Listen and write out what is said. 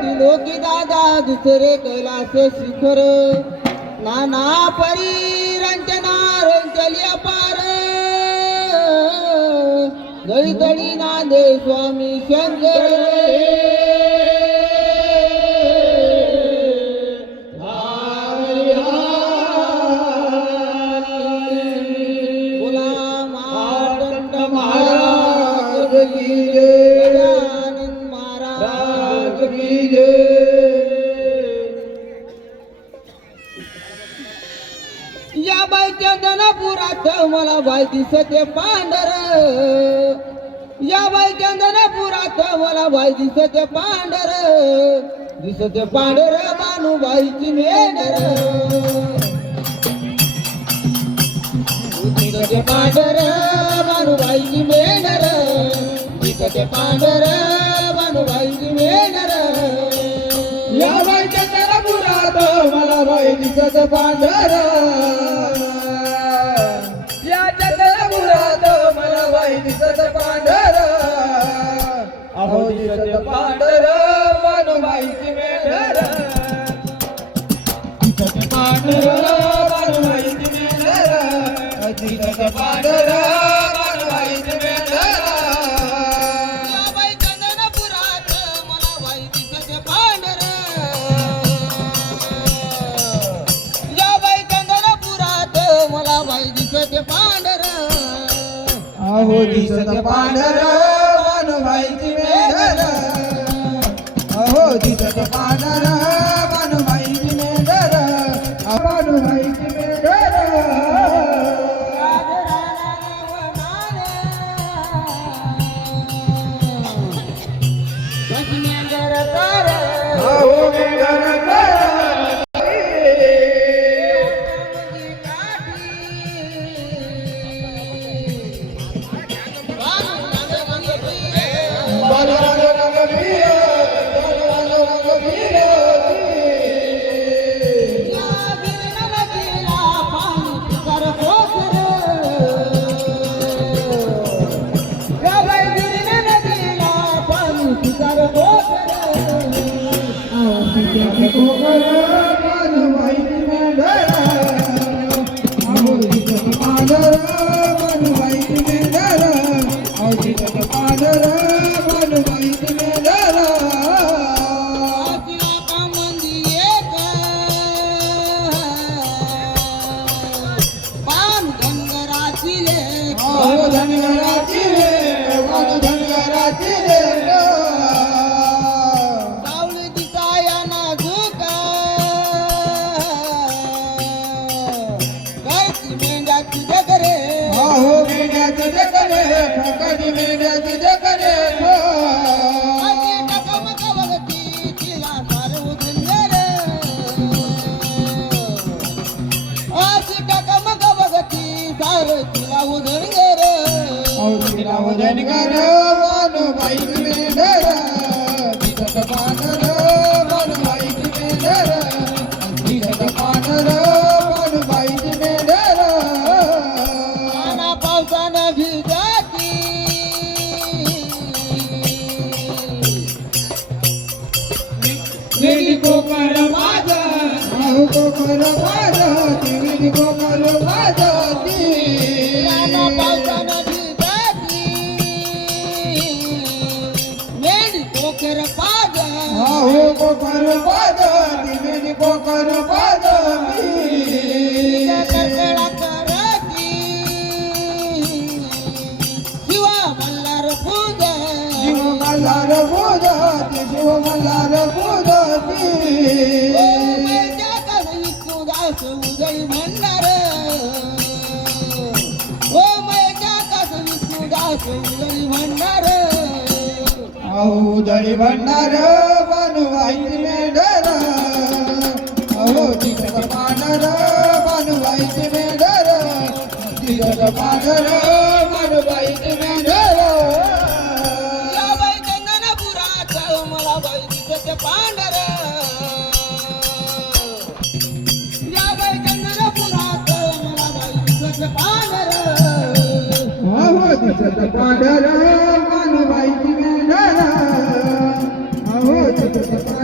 लोकी दादा दुसरे कैलास शिखर नाना परी रंजना रंजली अपार दळी दळी नांदे स्वामी शंकर या बाईच्या धनपुरात मला बाई दिसते पांढर या बाईच्या धनपुरात मला बाई दिसते पांढर दिसते पांढर बानूबाईची मेंढर दिसते पांढर बानूबाईची मेंढर दिसते पांढर बानूबाईची मेंढर या बाईच्या धनपुरात मला बाई दिसत पांढर या धनपुरात मला बाई दिसत पांढर अहो दिसत पांढर बानूबाईची मेंढर दिसत पांढर बानूबाईची मेंढर दिसत पांढर बानूबाईची मेंढर अहो दिसत पांढर बानूबाईची मेंढर अहो दिसत पांढर बानूबाईची मेंढर बानूबाईची मेंढर अहो मेंढर बानूबाईची मेंढर दिसत पांढर बानूबाईची मेंढर दिसत पांढर बानूबाईची मेंढर पाना पावसानं भिजती विधी कोकर माझा अहो कोकर माझा विधी कोकर माझा पाना पावसानं कोकर पाद अहो कोकर पाद विधी कोकर पाद करकळा करती शिवा मल्हार पूज शिव मल्हार पूजती शिव मल्हार पूजती दास उदय भंडार ओ मैच्या दास विष्णुदास उदय भंडार अहो दळी भंडार बानूबाईची मेंढर अहो दिसत पांढर बानूबाईची मेंढर दिसत पांढर बानूबाईची मेंढर या बाई चंदनपुरात मला बाई दिसत पांढर या बाई चंदनपुरात मला बाई दिसत पांढर अहो दिसत पांढर बानूबाईची मेंढर अहो दिसत